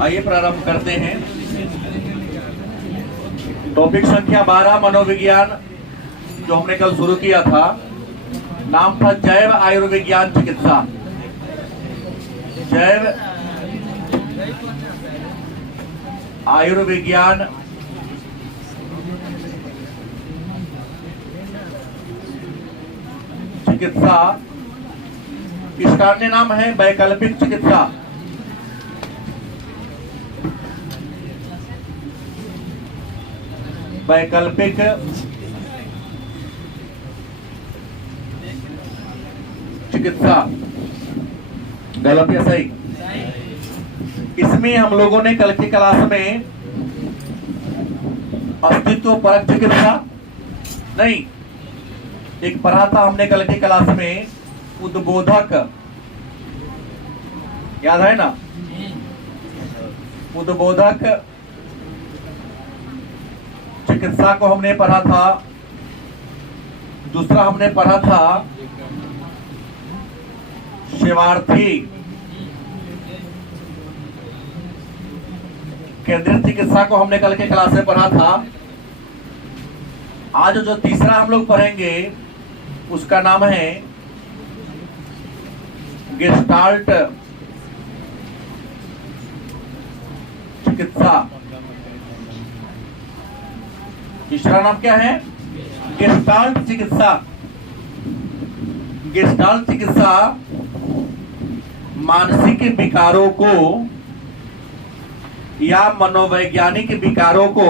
आइए प्रारंभ करते हैं। टॉपिक संख्या 12 मनोविज्ञान, जो हमने कल शुरू किया था, नाम था जैव आयुर्विज्ञान चिकित्सा। जैव आयुर्विज्ञान चिकित्सा, इसका अन्य नाम है वैकल्पिक चिकित्सा। वैकल्पिक चिकित्सा, गलत या सही? इसमें हम लोगों ने कल की क्लास में अस्तित्व परक चिकित्सा नहीं, एक पढ़ा था हमने कल की क्लास में उद्बोधक, याद है ना? उद्बोधक चिकित्सा को हमने पढ़ा था। दूसरा हमने पढ़ा था सेवार्थी केंद्रीय चिकित्सा को हमने कल के क्लास में पढ़ा था। आज जो तीसरा हम लोग पढ़ेंगे उसका नाम है गेस्टाल्ट चिकित्सा। तीसरा नाम क्या है? गेस्टाल्ट चिकित्सा। गेस्टाल्ट चिकित्सा मानसिक विकारों को या मनोवैज्ञानिक विकारों को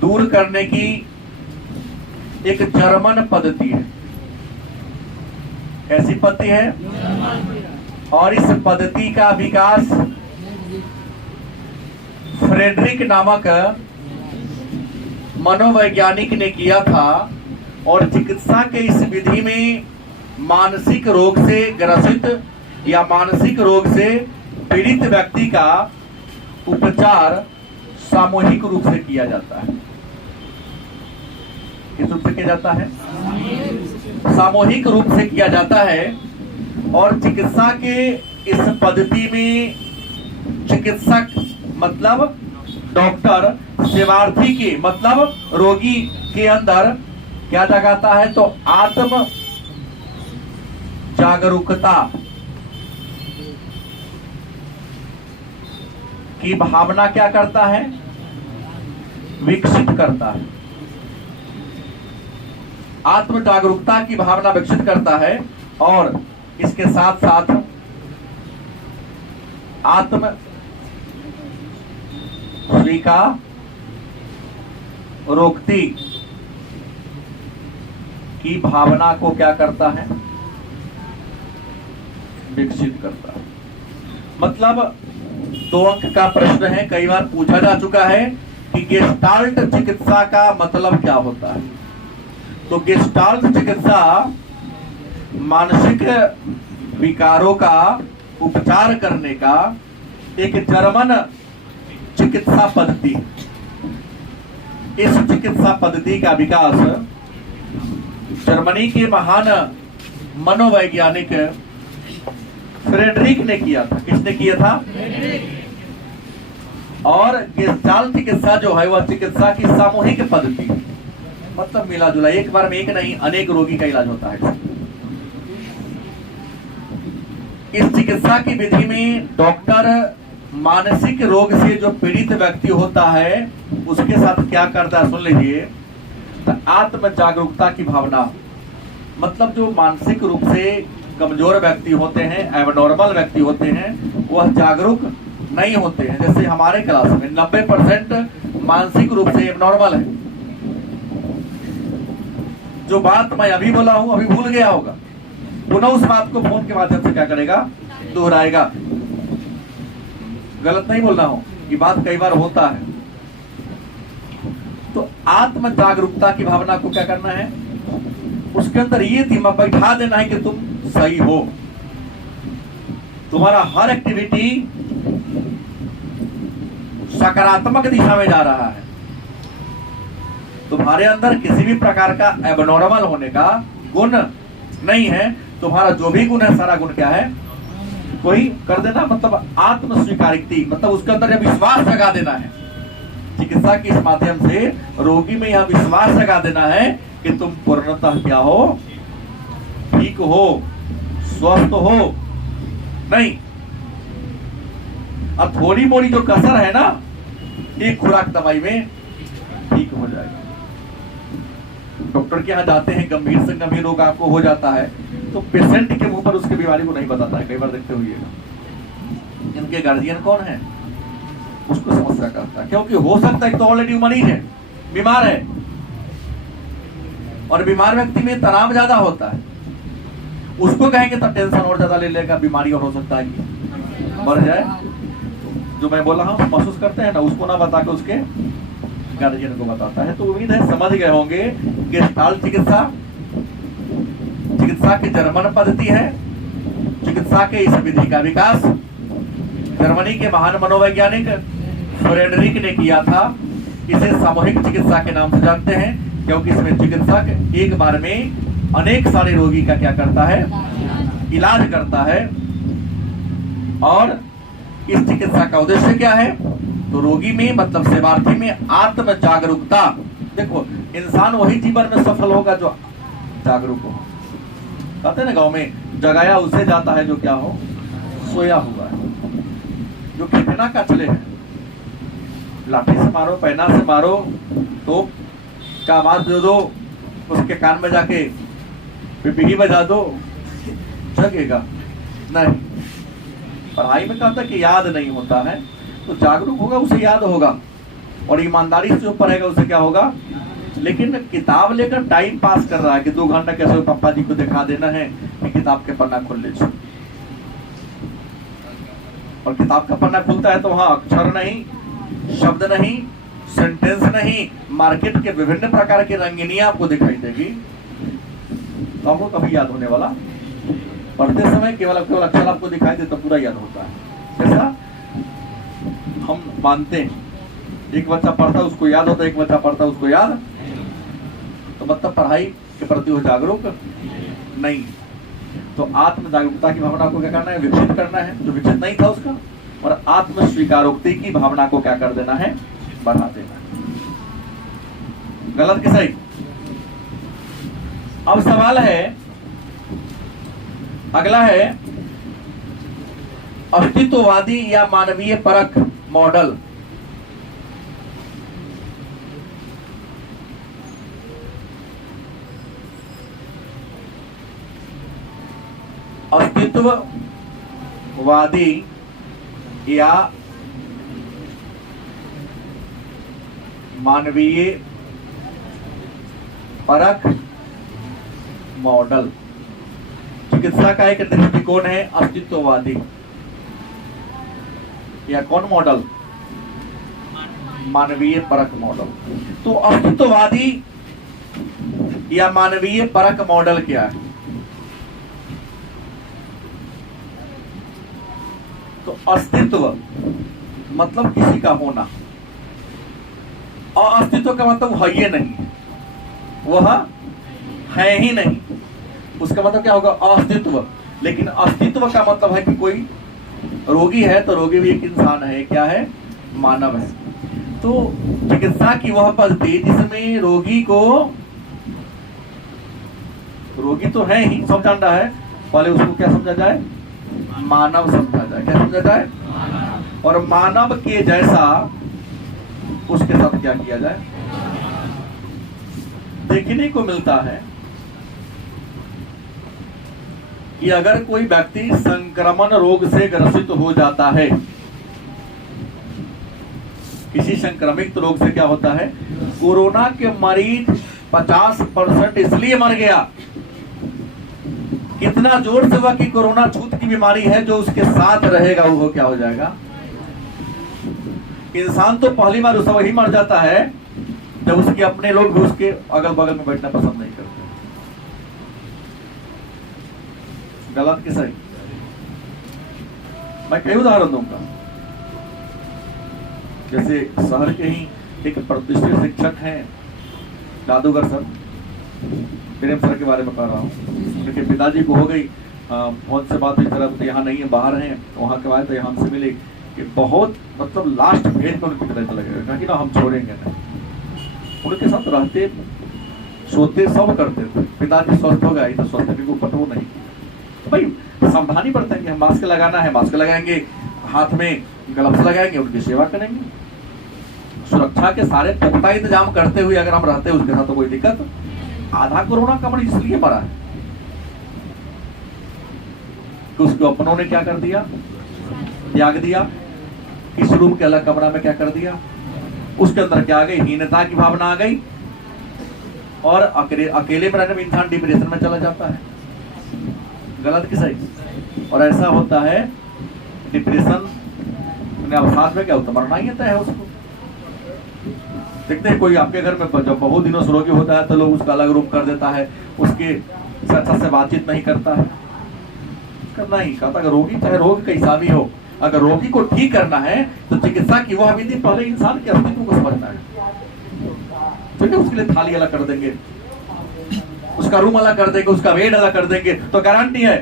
दूर करने की एक जर्मन पद्धति है। कैसी पद्धति है? और इस पद्धति का विकास फ्रेडरिक नामक मनोवैज्ञानिक ने किया था। और चिकित्सा के इस विधि में मानसिक रोग से ग्रसित या मानसिक रोग से पीड़ित व्यक्ति का उपचार सामूहिक रूप से किया जाता है। किस रूप से किया जाता है? सामूहिक रूप से किया जाता है। और चिकित्सा के इस पद्धति में चिकित्सक मतलब डॉक्टर, सेवार्थी के मतलब रोगी के अंदर क्या जगाता है? तो आत्म जागरूकता की भावना क्या करता है? विकसित करता है। आत्म जागरूकता की भावना विकसित करता है। और इसके साथ साथ आत्म स्वीकारोक्ति की भावना को क्या करता है? विकसित करता है। मतलब 2 अंक का प्रश्न है, कई बार पूछा जा चुका है कि गेस्टाल्ट चिकित्सा का मतलब क्या होता है। तो गेस्टाल्ट चिकित्सा मानसिक विकारों का उपचार करने का एक जर्मन चिकित्सा पद्धति। इस चिकित्सा पद्धति का विकास जर्मनी के महान मनोवैज्ञानिक फ्रेडरिक ने किया था। किसने किया था? और गेस्टाल्ट चिकित्सा जो है वह चिकित्सा की सामूहिक पद्धति, मतलब मिला जुला, एक बार में एक नहीं अनेक रोगी का इलाज होता है। इस चिकित्सा की विधि में डॉक्टर मानसिक रोग से जो पीड़ित व्यक्ति होता है उसके साथ क्या करता है? सुन लीजिए। तो आत्म जागरूकता की भावना, मतलब जो मानसिक रूप से कमजोर व्यक्ति होते हैं, एबनॉर्मल व्यक्ति होते हैं, वह जागरूक नहीं होते हैं। जैसे हमारे क्लास में 90% मानसिक रूप से एबनॉर्मल है। जो बात मैं अभी बोला हूं अभी भूल गया होगा, पुनः उस बात को फोन के माध्यम से क्या करेगा? दोहराएगा। गलत नहीं बोल रहा हूं, ये बात कई बार होता है। तो आत्म जागरूकता की भावना को क्या करना है? उसके अंदर ये दिमाग बैठा देना है कि तुम सही हो, तुम्हारा हर एक्टिविटी सकारात्मक दिशा में जा रहा है। तुम्हारे अंदर किसी भी प्रकार का एबनॉर्मल होने का गुण नहीं है। तुम्हारा जो भी गुण है सारा गुण क्या है? कोई कर देना मतलब आत्म स्वीकारिती, मतलब उसके अंदर यह विश्वास जगा देना है। चिकित्सा के इस माध्यम से रोगी में यह विश्वास जगा देना है कि तुम पूर्णतः क्या हो, ठीक हो, स्वस्थ हो। नहीं, अब थोड़ी मोड़ी जो कसर है ना, एक खुराक दवाई में ठीक हो जाएगा। डॉक्टर के यहाँ जाते हैं, गंभीर से गंभीर रोग आपको हो जाता है तो पेशेंट के मुंह पर उसके बीमारी को नहीं बताता है। कई बार देखते हुए इनके गार्जियन कौन है, उसको समस्या करता है, क्योंकि हो सकता है तो ऑलरेडी मरीज है, बीमार है, और बीमार व्यक्ति में तनाव ज्यादा होता है। उसको कहेंगे तो टेंशन और ज्यादा ले लेगा, बीमारी और हो सकता है कि मर जाए। जो मैं बोला हूं महसूस करते हैं ना, उसको ना बता के उसके गार्जियन को बताता है। तो उम्मीद है समझ गए होंगे। गेस्टाल्ट चिकित्सा की जर्मन पद्धति है। चिकित्सा के इस विधि का विकास जर्मनी के महान मनोवैज्ञानिक फ्रेडरिक ने किया था। इसे सामूहिक चिकित्सा के नाम से जानते हैं, क्योंकि इसमें चिकित्सक एक बार में अनेक सारे रोगी का क्या करता है, इलाज करता है। और इस चिकित्सा का उद्देश्य क्या है, तो रोगी में मतलब सेवार्थी में आत्म जागरूकता। देखो, इंसान वही जीवन में सफल होगा जो जागरूक हो। कहते हैं ना गांव में, जगाया उसे जाता है जो क्या हो, सोया हुआ है। जो खेपना का चले है, लाठी से मारो, पैना से मारो, तो का आवाज दे दो, उसके कान में जाके पिपीही बजा दो, जगेगा नहीं। पढ़ाई में कहता है कि याद नहीं होता है, तो जागरूक होगा उसे याद होगा, और ईमानदारी से जो पढ़ेगा उसे क्या होगा। लेकिन किताब लेकर टाइम पास कर रहा है कि 2 घंटा कैसे पापा जी को दिखा देना है कि किताब के पन्ना खोल लीजिए, और किताब का पन्ना खुलता है तो वहां अक्षर नहीं, शब्द नहीं, सेंटेंस नहीं, मार्केट के विभिन्न प्रकार की रंगीनियां आपको दिखाई देगी। तो आपको कभी याद होने वाला, पढ़ते समय केवल अक्षर आपको दिखाई दे तो पूरा याद होता है। जैसा हम मानते हैं, एक बच्चा पढ़ता उसको याद होता, एक बच्चा पढ़ता उसको याद, तो मतलब पढ़ाई के प्रति वो जागरूक नहीं। तो आत्म जागरूकता की भावना को क्या करना है, विकसित करना है, जो विकसित नहीं था उसका, और आत्म स्वीकारोक्ति की भावना को क्या कर देना है, बढ़ा देना है। गलत कि सही? अब सवाल है, अगला है अस्तित्ववादी या मानवीय परख मॉडल। अस्तित्ववादी या मानवीय परख मॉडल चिकित्सा का एक दृष्टिकोण है। अस्तित्ववादी या कौन मॉडल, मानवीय परख मॉडल। तो अस्तित्ववादी या मानवीय परख मॉडल क्या है? तो अस्तित्व मतलब किसी का होना, और अस्तित्व का मतलब है ये नहीं, वह है ही नहीं, उसका मतलब क्या होगा, अस्तित्व। लेकिन अस्तित्व का मतलब है कि कोई रोगी है तो रोगी भी एक इंसान है, क्या है, मानव है। तो चिकित्सा की वह पद्धति जिसमें रोगी तो है ही, सब जान रहा है, पहले उसको क्या समझा जाए, मानव समझा जाए। क्या समझा जाए, और मानव के जैसा उसके साथ क्या किया जाए। देखने को मिलता है कि अगर कोई व्यक्ति संक्रमण रोग से ग्रसित हो जाता है, किसी संक्रमित रोग से क्या होता है, कोरोना के मरीज 50% इसलिए मर गया, इतना जोर से हुआ कि कोरोना छूत की बीमारी है, जो उसके साथ रहेगा वो क्या हो जाएगा। इंसान तो पहली बार उससे वही मर जाता है जब उसके अपने लोग भी उसके अगल बगल में बैठना पसंद नहीं करते। गलत कि सही? मैं कई उदाहरण दूंगा। जैसे शहर के ही एक प्रतिष्ठित शिक्षक हैं जादूगर सर, प्रेम सर के बारे में कह रहा हूँ। उनके पिताजी को हो गई बहुत से बात इस तरह से यहाँ नहीं है, बाहर हैं, तो वहाँ के बाद तो यहाँ से मिले कि बहुत मतलब लास्ट फेज में उनकी तरह चले गए, कहा कि ना हम छोड़ेंगे नहीं। उनके साथ रहते सोते सब करते थे। पिताजी स्वस्थ हो गए तो स्वस्थ को पता वो नहीं किया। भाई सावधानी बरतेंगे, हम मास्क लगाना है मास्क लगाएंगे, हाथ में ग्लव्स लगाएंगे, उनकी सेवा करेंगे। सुरक्षा के सारे पुख्ता इंतजाम करते हुए अगर हम रहते उसके साथ तो कोई दिक्कत। आधा कोरोना का मरीज इसलिए मरा है कि उसके अपनों ने क्या कर दिया, त्याग दिया। इस रूम के अलग कमरा में क्या कर दिया, उसके अंदर क्या आ गई, हीनता की भावना आ गई, और अकेले में रहने में इंसान डिप्रेशन में चला जाता है। गलत कि सही? और ऐसा होता है डिप्रेशन में अवसाद में क्या होता है, मरना ही होता है उसको। देखते हैं कोई आपके घर में जब बहुत दिनों से रोगी होता है तो लोग उसका अलग रूम कर देता है, उसके अच्छा से बातचीत नहीं करता है। करना ही कहता, अगर रोगी चाहे रोग कैसा भी हो, अगर रोगी को ठीक करना है तो चिकित्सा की वह विधि पहले इंसान के अस्तित्व को समझना है। ठीक है, उसके लिए थाली अलग कर देंगे, उसका रूम अलग कर देंगे, उसका बेड अलग कर देंगे, तो गारंटी है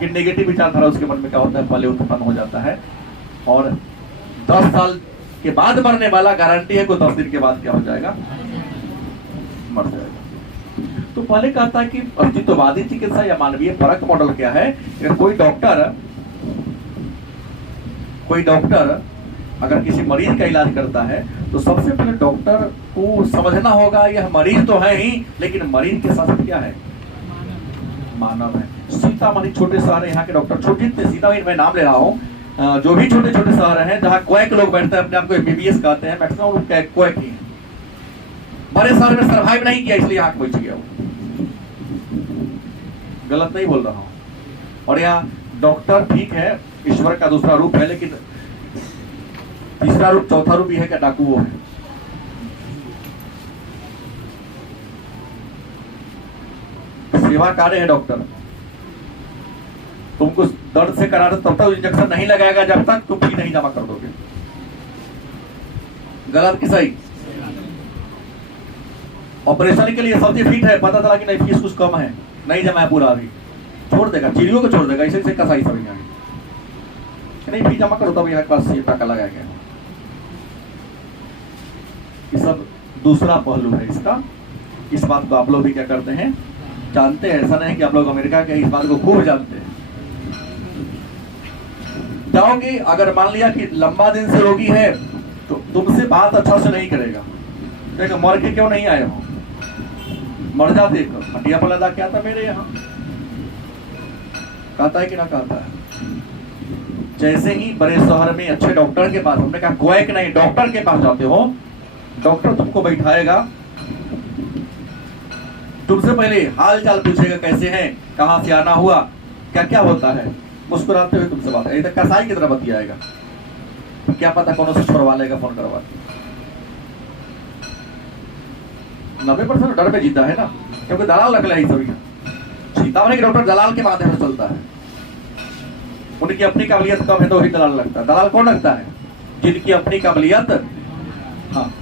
कि नेगेटिव विचारधारा उसके मन में क्या होता है, पहले उत्पन्न हो जाता है। और 10 साल के बाद मरने वाला गारंटी है को 10 दिन के बाद क्या हो जाएगा, मर जाएगा। तो पहले कहता है कि अस्तित्ववादी चिकित्सा या मानवीय परख मॉडल क्या है। कोई डॉक्टर अगर किसी मरीज का इलाज करता है तो सबसे पहले डॉक्टर को समझना होगा यह मरीज तो है ही, लेकिन मरीज के साथ क्या है, मानव है। सीतामढ़ी छोटे शहर है, यहाँ के डॉक्टर छोटे सीतामढ़ी मैं नाम ले रहा हूँ, जो भी छोटे छोटे शहर हैं जहाँ क्वैक लोग बैठते हैं, अपने आप को एमबीबीएस कहते हैं, मैक्सिमम लोग क्वैक ही हैं। बड़े शहर में सर्वाइव नहीं किया इसलिए यहाँ पहुंच गया। गलत नहीं बोल रहा हूँ। और यहाँ डॉक्टर ठीक है, ईश्वर का दूसरा रूप है, लेकिन तीसरा रूप चौथा रूप है क्या, डाकू वो है। सेवा कार्य है डॉक्टर। तुमको दर्द से करा तब तक इंजेक्शन नहीं लगाएगा जब तक तुम फी नहीं जमा कर दोगे। गलत कि सही? ऑपरेशन के लिए सब्जी फिट है, पता चला कि नहीं फीस कुछ कम है, नहीं जमा है पूरा, अभी छोड़ देगा, चिड़ियों को छोड़ देगा, इसे कसाई सब यहाँ नहीं फी जमा करो तब यहाँ पास टाका लगाया गया। ये सब दूसरा पहलू है इसका। इस बात को आप लोग भी क्या करते हैं, जानते हैं। ऐसा नहीं कि आप लोग अमेरिका के इस बात को खूब जानते हैं। जाओगे, अगर मान लिया कि लंबा दिन से रोगी है तो तुमसे बात अच्छा से नहीं करेगा। देखो मर के क्यों नहीं आए हो, मर जाते हड्डियां पर लदा क्या था मेरे यहाँ, कहता है कि ना कहता है। जैसे ही बड़े शहर में अच्छे डॉक्टर के पास, हमने कहा क्वैक नहीं, डॉक्टर के पास जाते हो, डॉक्टर तुमको बैठाएगा, तुमसे पहले हाल चाल पूछेगा, कैसे हैं, कहाँ से आना हुआ, क्या क्या होता है, मुस्कुराते हुए तुमसे बात करेगा, कसाई की तरह बतियाएगा। क्या पता कौन से छोड़वा लेगा फोन करवा। 90% डर में जीता है ना, क्योंकि दलाल रख ले सभी। सीतामढ़ी के डॉक्टर दलाल के माध्यम से चलता है। उनकी अपनी काबिलियत कम है तो वही दलाल लगता है। दलाल कौन लगता है, जिनकी अपनी काबिलियत, हाँ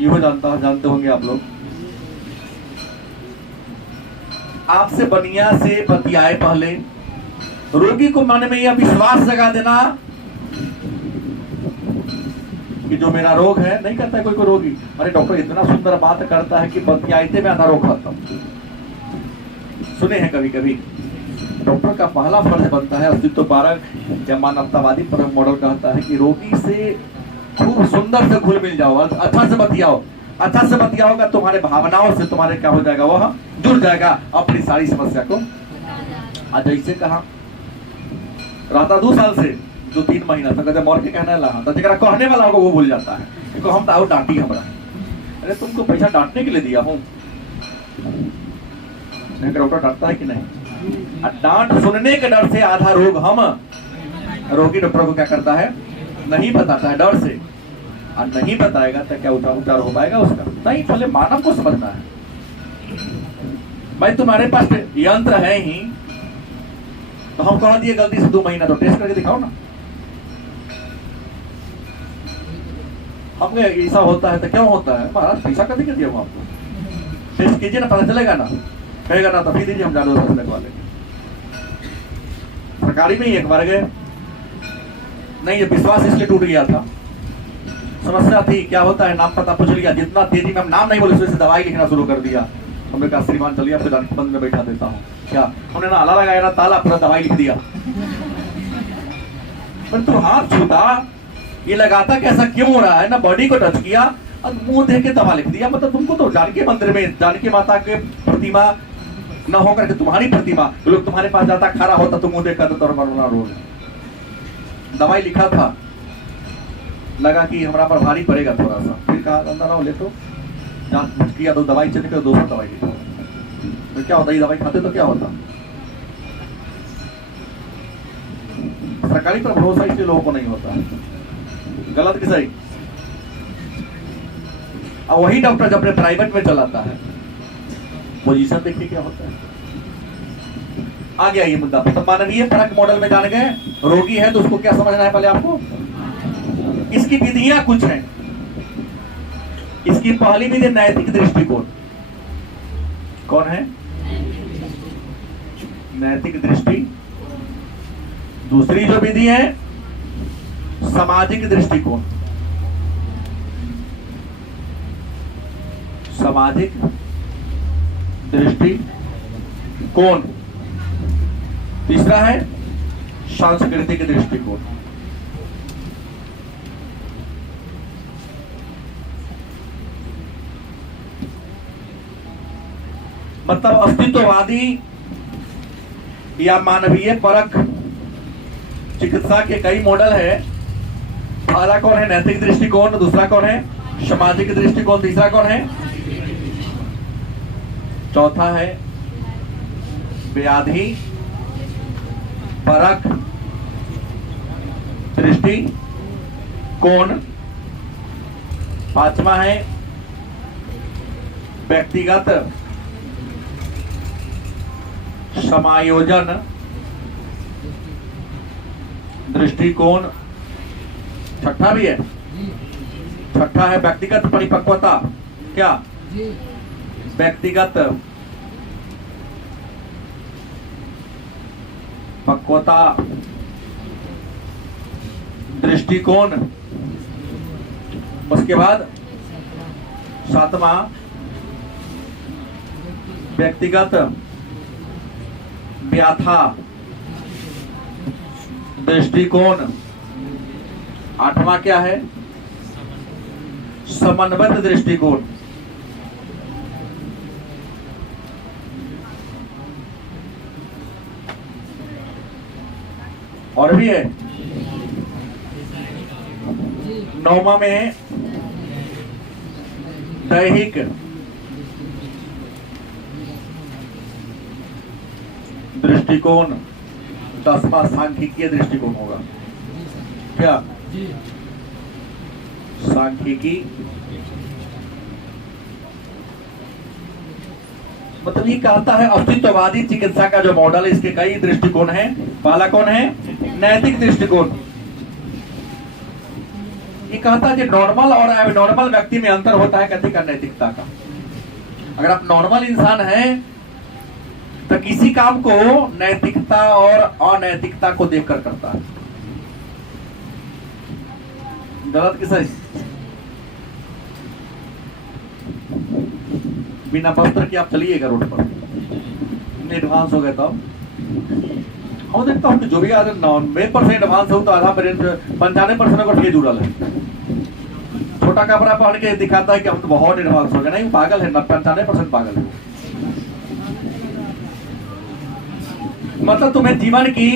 ये जानते होंगे आप लोग। आपसे बनिया से बतियाए पहले, रोगी को मन में यह विश्वास जगा देना कि जो मेरा रोग है, नहीं कहता है कोई रोगी, अरे डॉक्टर इतना सुंदर बात करता है कि बतियाते में आधा रोग खत्म। सुने हैं कभी कभी। डॉक्टर का पहला फर्ज बनता है, अस्तित्व परक या मानवतावादी परक मॉडल कहता है कि रोगी से खूब सुंदर से घुल मिल जाओ, अच्छा से बतियाओ। अच्छा से बतियाओगा तुम्हारे भावनाओं से तुम्हारे क्या हो जाएगा, वह जुड़ जाएगा अपनी सारी समस्या को। आज ऐसे कहा रहता 2 साल से, 2-3 महीना तक कहते मर के कहने लगा, तो जरा कहने वाला होगा वो भूल जाता है, क्योंकि हम तो डांटी हमरा, अरे तुमको पैसा डांटने के लिए दिया हूँ। डॉक्टर डांटता है कि नहीं? डांट सुनने के डर से आधा रोग हम रोगी डॉक्टर को क्या करता है, नहीं बताता है डर से। और नहीं बताएगा तो क्या उतार हो पाएगा उसका? नहीं, पहले मानव को समझना है। भाई तुम्हारे पास यंत्र है ही, तो हम कह दिए गलती से 2 महीना, तो टेस्ट करके दिखाओ ना। हमने ऐसा होता है तो क्यों होता है, महाराज पैसा कभी कर दिया आपको, टेस्ट कीजिए ना, पता चलेगा ना। कहेगा ना तभी दीजिए, हम जादू से लगवा लेंगे। सरकारी में ही एक बार गए, नहीं ये विश्वास इसलिए टूट गया था, समस्या थी क्या होता है, नाम पता पूछ लिया, जितना तेजी में हम नाम नहीं बोले उसमें से दवाई लिखना शुरू कर दिया। हमने कहा श्रीमान चलिए आपको जान बंद में बैठा देता हूँ, क्या हमने ना आला लगाया ना ताला, पूरा दवाई लिख दिया। पर तू हाथ छूता, ये लगाता कैसा क्यों हो रहा है, ना बॉडी को टच किया और मुंह देख के दवा लिख दिया। मतलब तुमको तो जानकी मंदिर में जानकी माता के प्रतिमा न होकर के तुम्हारी प्रतिमा, लोग तुम्हारे पास जाता खड़ा होता तो मुंह देखा तो रोज दवाई लिखा था, लगा कि हमारा पर भारी पड़ेगा थोड़ा सा, फिर कहा अंदर आओ ले तो जांच किया तो दवाई चली कर दूसरा दवाई लिखा। तो क्या होता, ये दवाई खाते तो क्या होता। सरकारी पर भरोसा इसलिए लोगों को नहीं होता, गलत कि सही। और वही डॉक्टर जब अपने प्राइवेट में चलाता है, पोजीशन देखिए क्या होता है। आ गया ये मुद्दा, तो मानवीय परख मॉडल में जान गए, रोगी है तो उसको क्या समझना है पहले आपको, इसकी विधियां कुछ हैं। इसकी पहली विधि नैतिक दृष्टिकोण, कौन है, नैतिक दृष्टि। दूसरी जो विधि है सामाजिक दृष्टिकोण, सामाजिक दृष्टिकोण। तीसरा है सांस्कृतिक दृष्टिकोण। मतलब अस्तित्ववादी या मानवीय परख चिकित्सा के कई मॉडल है। पहला कौन है, नैतिक दृष्टिकोण। दूसरा कौन है, सामाजिक दृष्टिकोण। तीसरा कौन है, चौथा है व्याधि परख दृष्टिकोण। पांचवा है व्यक्तिगत समायोजन दृष्टिकोण। छठा भी है, छठा है व्यक्तिगत परिपक्वता। क्या, व्यक्तिगत पक्वता दृष्टिकोण। उसके बाद सातवां व्यक्तिगत व्याथा दृष्टिकोण। आठवां क्या है, समन्वित दृष्टिकोण। और भी है, नौवां में है दैहिक दृष्टिकोण। 10वां सांख्यिकीय दृष्टिकोण होगा। क्या, सांख्यिकी। मतलब ये कहता है अस्तित्ववादी चिकित्सा का जो मॉडल है, इसके कई दृष्टिकोण हैं। पहला कौन है, नैतिक दृष्टिकोण। ये कहता है कि नॉर्मल और एबनॉर्मल व्यक्ति में अंतर होता है, कहते का नैतिकता का। अगर आप नॉर्मल इंसान हैं तो किसी काम को नैतिकता और अनैतिकता को देखकर करता है। गलत कि सही। बिना वस्त्र के आप चलिएगा रोड पर, एडवांस हो गए तब हम देखता हूँ कि जो भी आदमी 90% एडवांस हो तो आधा 95% को ठेज उड़ल है। छोटा कपड़ा पहन के दिखाता है कि हम तो बहुत एडवांस हो गए। नहीं, पागल है, 95% पागल है। मतलब तुम्हें जीवन की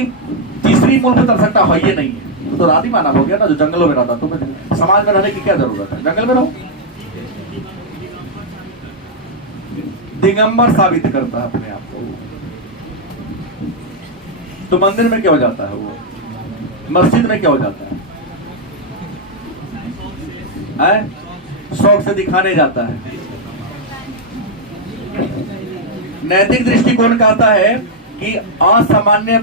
तीसरी मूलभूत आवश्यकता है ये नहीं है तो आदि मानव हो गया ना, जो जंगलों में रहता। तुम्हें समाज में रहने की क्या जरूरत है, जंगल में रहो। दिगंबर साबित करता है अपने आप को। तो मंदिर में क्या हो जाता है, वो मस्जिद में क्या हो जाता है, शौक से दिखाने जाता है। नैतिक दृष्टिकोण कहता है कि असामान्य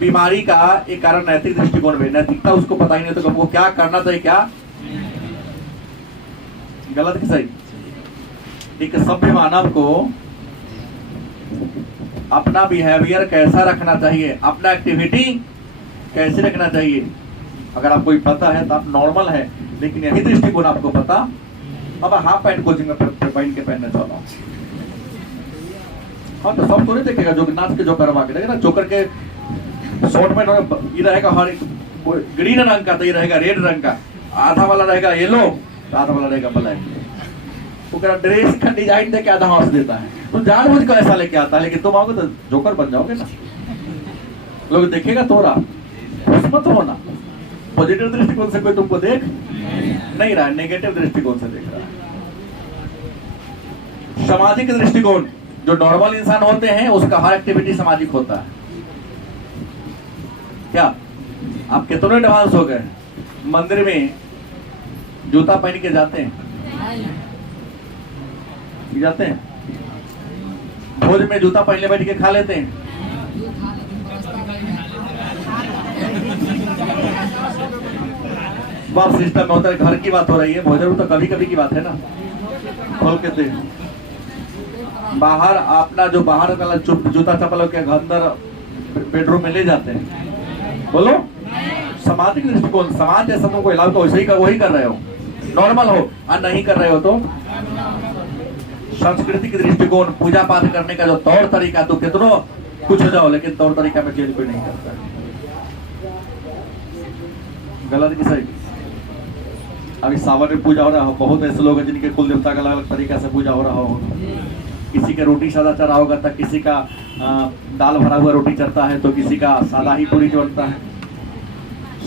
बीमारी का एक कारण नैतिक दृष्टिकोण में, नैतिकता उसको पता ही नहीं तो हमको क्या करना चाहिए, क्या गलत कि सही। एक सभ्य मानव को अपना बिहेवियर कैसा रखना चाहिए, अपना एक्टिविटी कैसे रखना चाहिए। अगर आपको पता है तो आप नॉर्मल है, लेकिन यही दृष्टिकोण आपको पता, अब हाफ पैंट कोचिंग में पहन के पहनने चला। हाँ तो सब थोड़ी देखेगा, जो नाच के जो करवा के देखेगा ना, जोकर के शॉर्ट में ये रहेगा हर ग्रीन रंग का, तो ये रहेगा रेड रंग का, आधा वाला रहेगा येलो, आधा वाला रहेगा ब्लैक। वो कह ड्रेस का डिजाइन देके आधा हंस देता है, तो जानबूझ कर ऐसा लेके आता है, लेकिन तुम आओगे तो जोकर बन जाओगे ना, लोग देखेगा तोरा, खुश मत होना। पॉजिटिव दृष्टिकोण से कोई तुमको देख नहीं रहा है, नेगेटिव दृष्टिकोण से देख रहा है। सामाजिक दृष्टिकोण, जो नॉर्मल इंसान होते हैं उसका हर एक्टिविटी सामाजिक होता है। क्या आप कितने एडवांस हो गए, मंदिर में जूता पहन के जाते हैं, जाते हैं, भोज में जूता पहले बैठ के खा लेते हैं। बाप सिस्टम में होता है, घर की बात हो रही है, भोजन में तो कभी कभी की बात है ना, खोल के दे। बाहर अपना जो बाहर वाला जूता चप्पल के अंदर बेडरूम में ले जाते हैं। बोलो सामाजिक दृष्टिकोण, समाज जैसा तुमको इलाज तो वही कर रहे हो, नॉर्मल हो, और नहीं कर रहे हो तो सांस्कृतिक दृष्टिकोण, पूजा पाठ करने का जो तौर तरीका, तो कितनों कुछ हो जाओ लेकिन तौर तरीका में चेंज कोई नहीं करता है। गलत की सही। अभी सावन में पूजा हो रहा हो, बहुत ऐसे लोग हैं जिनके कुल देवता का अलग अलग तरीका से पूजा हो रहा होगा। किसी के रोटी सादा चढ़ा होगा, तो किसी का दाल भरा हुआ रोटी चढ़ता है, तो किसी का सादा ही पूरी चढ़ता है,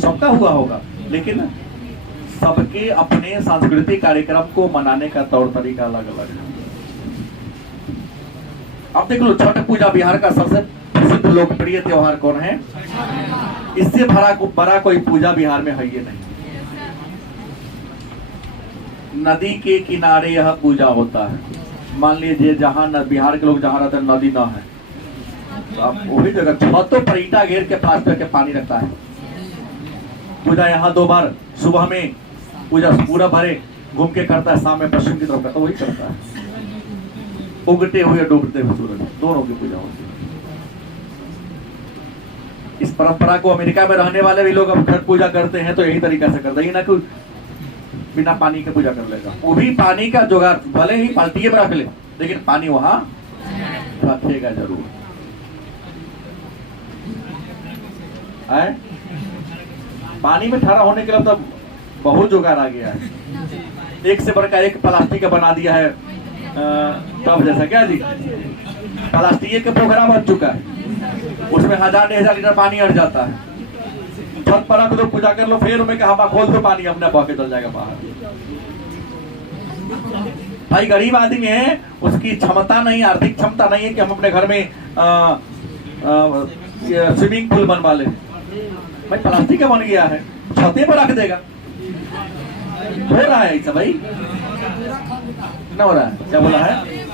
सबका हुआ होगा, लेकिन सबके अपने सांस्कृतिक कार्यक्रम को मनाने का तौर तरीका अलग अलग है। अब देख लो, छठ पूजा बिहार का सबसे प्रसिद्ध लोकप्रिय त्योहार कौन है? इससे बड़ा कोई पूजा बिहार में है ये नहीं। नदी के किनारे यह पूजा होता है। मान लीजिए जहाँ बिहार के लोग जहाँ रहते हैं नदी ना है, तो आप वही जगह छतों पर ईटा घेर के प्लास्टर के पानी रखता है। पूजा यहाँ 2 बार, सुबह में पूजा पूरा भरे घूम के करता है, शाम में पश्चिम की तरफ करता है, वही करता है। उगते हुए डूबते हुए सूरज, दोनों की पूजा होती है। इस परंपरा को अमेरिका में रहने वाले भी लोग अब छठ पूजा करते हैं, तो यही तरीका से करते हैं ना, कि बिना पानी के पूजा कर लेगा। वो भी पानी का जुगाड़, भले ही बाल्टी में रख ले, लेकिन पानी वहां रखेगा जरूर। आए? पानी में ठहरा होने के लिए तो बहुत जुगाड़ आ गया है। एक से बढ़कर एक प्लास्टिक का बना दिया है टब जैसा, क्या जी, प्लास्टिक का प्रोग्राम बन चुका है, उसमें 1000-1000 लीटर पानी हट जाता है। छत पर रख दो, पूजा कर लो, फिर उनमें हवा खोल दो, पानी अपने बह के चल जाएगा बाहर। भाई गरीब आदमी है, उसकी क्षमता नहीं, आर्थिक क्षमता नहीं है कि हम अपने घर में स्विमिंग पूल बनवा ले। भाई प्लास्टिक का बन गया है, छते पर रख देगा। हो रहा है ऐसा भाई? न हो रहा है? क्या बोला है?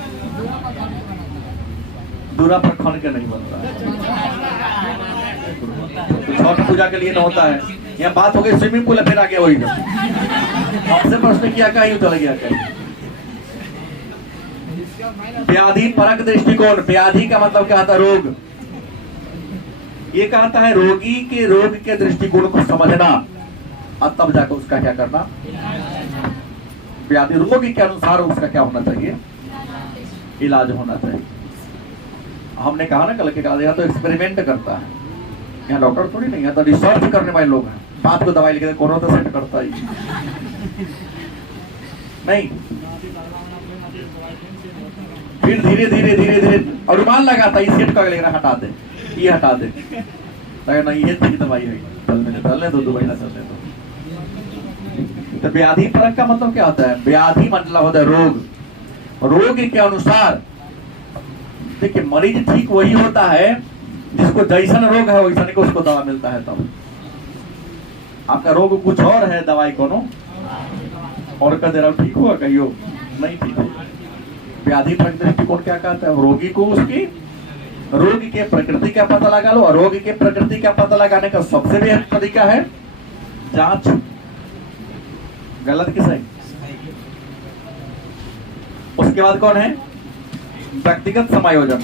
दूरा पर खन के नहीं बनता है, तो छठ पूजा के लिए न होता है। यहाँ बात हो गई स्विमिंग पूल, फिर आ गया वही हमसे प्रश्न किया, कहीं चला गया कहीं। व्याधि परक दृष्टिकोण, व्याधि का मतलब क्या होता है? रोग। ये कहता है रोगी के रोग के दृष्टिकोण को समझना और तब जाकर उसका क्या करना, व्याधि रोग के अनुसार उसका क्या होना चाहिए, इलाज होना चाहिए। हमने कहा ना कल के कहा, तो एक्सपेरिमेंट करता है, यहाँ डॉक्टर थोड़ी नहीं, यहाँ तो रिसर्च करने वाले लोग हैं। बात को दवाई लिखे कोरोना तो सेट करता ही नहीं, फिर धीरे धीरे धीरे धीरे और रुमाल लगाता है, सेट कर लेगा, हटा दे, ये हटा दे, नहीं ये ठीक दवाई है, चलने दो, दवाई ना चलने दो। तो व्याधि परक का मतलब क्या होता है? व्याधि मतलब होता है रोग, रोग के अनुसार। देखिए मरीज ठीक वही होता है जिसको जैसन रोग है वैसन को उसको दवा मिलता है। तब आपका रोग कुछ और है, दवाई कोनो और का दे रहा, ठीक हुआ कहियो नहीं ठीक हुआ। व्याधि परक दृष्टिकोण क्या कहता है? रोगी को उसकी रोग के प्रकृति का पता लगा लो, और रोग के प्रकृति का पता लगाने का सबसे बेहतर तरीका है जांच। गलत की सही? उसके बाद कौन है? व्यक्तिगत समायोजन।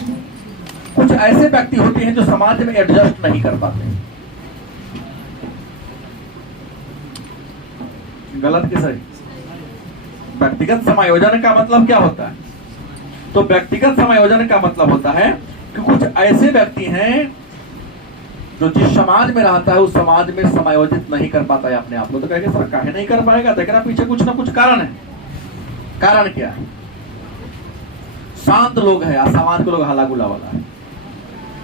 कुछ ऐसे व्यक्ति होते हैं जो समाज में एडजस्ट नहीं कर पाते। गलत कि सही? व्यक्तिगत समायोजन का मतलब क्या होता है? तो व्यक्तिगत समायोजन का मतलब होता है कि कुछ ऐसे व्यक्ति हैं जो जिस समाज में रहता है उस समाज में समायोजित नहीं कर पाता है अपने आप को। तो कहेंगे सर काहे नहीं कर पाएगा? देखना पीछे कुछ ना कुछ कारण है। कारण क्या है? शांत लोग है, समाज के लोग हल्ला गुला वाला है,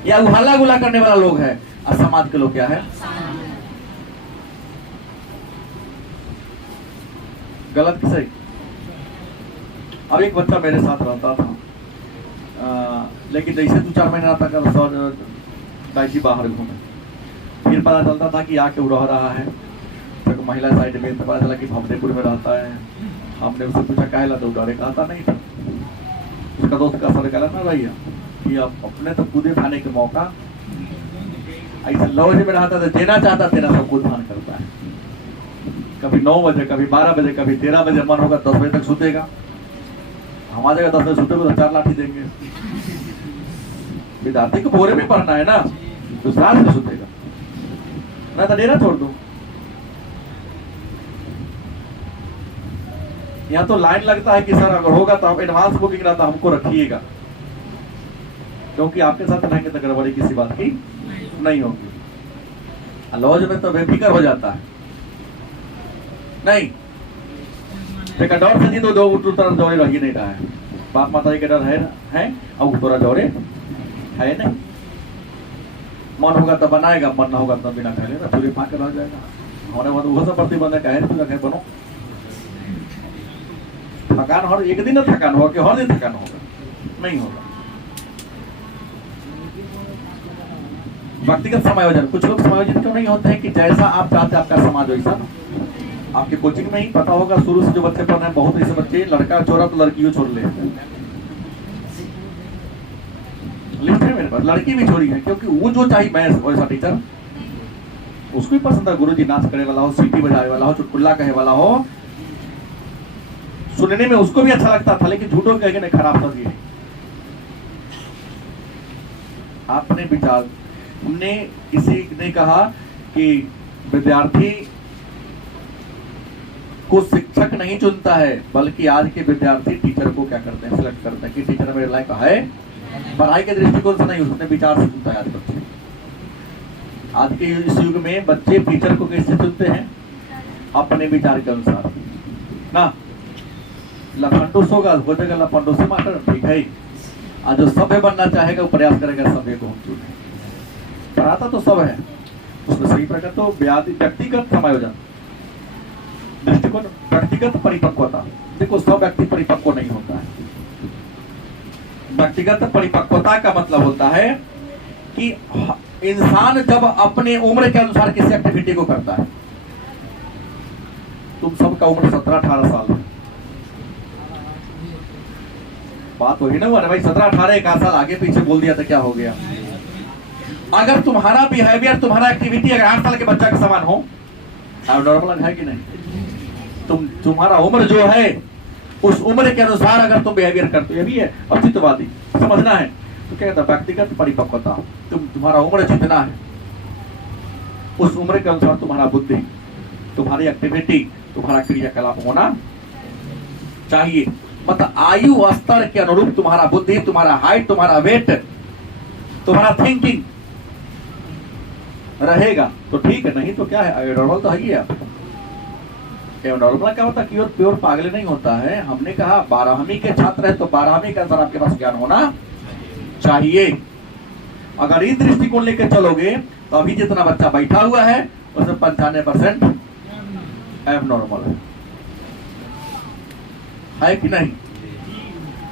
या वो हल्ला गुला करने वाला लोग है, समाज के लोग क्या है? गलत कि सही? अब एक बच्चा मेरे साथ रहता था, लेकिन जैसे 2-4 महीना रहता कर दाई बाहर घूमे, फिर पता चलता था कि आके रह रहा है तो महिला साइड में, तो पता चला कि भवदेपुर में रहता है। हमने उससे पूछा काहे ला, तो डरे कहता नहीं था। उसका दोस्त का सर कहला ना भैया कि अब अपने तो कूदे खाने के मौका, ऐसे लॉज में रहता था, देना चाहता तेना सब कूद फान करता है। कभी 9 बजे, कभी 12 बजे, कभी 13 बजे, मन होगा 10 बजे तक सुतेगा। हमारे जगह 10 बजे सुते तो 4 लाठी देंगे। विद्यार्थी को भोरे में पढ़ना है ना, तो साथ में सुतेगा ना, तो डेरा छोड़ दो। यहाँ तो लाइन लगता है कि सर अगर होगा तो आप एडवांस बुकिंग रहता हमको रखिएगा, क्योंकि आपके साथ रहेंगे तो गड़बड़ी किसी बात की नहीं होगी। लॉज में तो बेफिक्र हो जाता है, नहीं देखा डर से जी तो दो तरह जोड़े रह ही नहीं रहा है। बाप माता के डर है अब थोड़ा जोड़े है नहीं। मन होगा तो बनाएगा, मन ना होगा तो बिना कहले ना चूरी फाँक रह जाएगा। हमारे बाद वो सब प्रतिबंध कहे तो बनो थकान, हर एक दिन थकान होगा कि हर दिन थकान होगा? नहीं होगा। व्यक्तिगत समायोजन, कुछ लोग समायोजित क्यों नहीं होते हैं कि जैसा आप चाहते आपका समाज वैसा। आपके कोचिंग में ही पता होगा शुरू से जो बच्चे पढ़ रहे हैं, बहुत ऐसे बच्चे लड़का छोड़ा तो लड़कियों छोड़ ले, लिस्ट है मेरे पास, लड़की भी छोड़ी है, क्योंकि वो जो चाहिए मैं वैसा टीचर उसको ही पसंद है। गुरुजी नाच करे वाला हो, सीटी बजाने वाला हो, चुटकुल्ला कहे वाला हो, सुनने में उसको भी अच्छा लगता था, लेकिन झूठों कहेंगे नहीं खराब था ये। आपने विचार, हमने किसी ने कहा कि विद्यार्थी को शिक्षक नहीं चुनता है, बल्कि आज के विद्यार्थी टीचर को क्या करते हैं, सिलेक्ट करते हैं कि टीचर मेरे लायक है। पढ़ाई के दृष्टिकोण से नहीं, उसने विचार से चुनता है। आज बच्चे, आज के इस युग में बच्चे टीचर को कैसे चुनते हैं? अपने विचार के अनुसार ना। लफंडूस होगा हो जाएगा लफंडूस से मास्टर, ठीक है। आज जो सभ्य बनना चाहेगा वो प्रयास करेगा सभ्य को हम चुने। पढ़ाता तो सब है, उसमें सही प्रकार तो व्यक्तिगत समायोजन, दृष्टिकोण, व्यक्तिगत परिपक्वता। देखो सब व्यक्ति परिपक्व नहीं होता है। व्यक्तिगत परिपक्वता का मतलब होता है कि इंसान जब अपने उम्र के अनुसार किसी एक्टिविटी को करता है। तुम सबका उम्र 17-18 साल है, बात वही ना हुआ ना भाई। 17-18 एक साल आगे पीछे बोल दिया तो क्या हो गया? अगर तुम्हारा बिहेवियर, तुम्हारा एक्टिविटी अगर 8 साल के बच्चा के समान हो, नॉर्मल है कि नहीं? तुम्हारा उम्र जो है उस उम्र के अनुसार अगर तुम बिहेवियर करते हो, ये भी है अस्तित्ववादी, समझना है। तो क्या कहता है? व्यक्तिगत परिपक्वता। तुम्हारा उम्र जितना है उस उम्र के अनुसार तुम्हारा बुद्धि, तुम्हारी एक्टिविटी, तुम्हारा क्रियाकलाप होना चाहिए। मतलब आयु स्तर के अनुरूप तुम्हारा बुद्धि, तुम्हारा हाइट, तुम्हारा वेट, तुम्हारा थिंकिंग रहेगा तो ठीक है, नहीं तो क्या है? नॉर्मल तो है ही है। नॉर्मल क्या होता है? प्योर पागल नहीं होता है। हमने कहा 12वीं के छात्र है तो 12वीं के अनुसार आपके पास ज्ञान होना चाहिए। अगर इस दृष्टिकोण लेकर चलोगे तो अभी जितना बच्चा बैठा हुआ है उसमें 95% एबनॉर्मल है कि नहीं?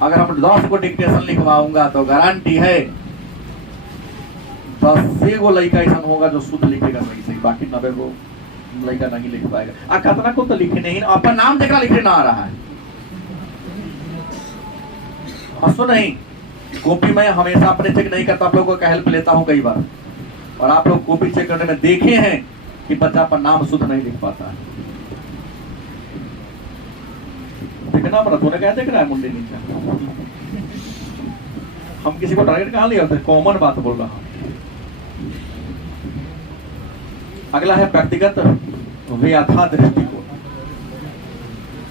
अगर हम 10 को डिक्टेशन लिखवाऊंगा तो गारंटी है 10 गो लड़का ऐसा होगा जो शुद्ध लिखेगा सही सही, बाकी 90 गो लड़का नहीं लिख पाएगा। कतना को तो लिखे नहीं, अपना नाम देखा लिखने ना आ रहा है। हंसो नहीं, कॉपी में हमेशा अपने चेक नहीं करता, आप लोगों का हेल्प लेता हूं कई बार, और आप लोग कॉपी चेक करने में देखे हैं कि बच्चा अपना नाम शुद्ध नहीं लिख पाता है। देखना पड़ा, तूने क्या देख रहा है मुंडे नीचे? हम किसी को टारगेट कहाँ लिया होते, कॉमन बात बोल रहा हूं। अगला है व्यक्तिगत व्याथा दृष्टिकोण।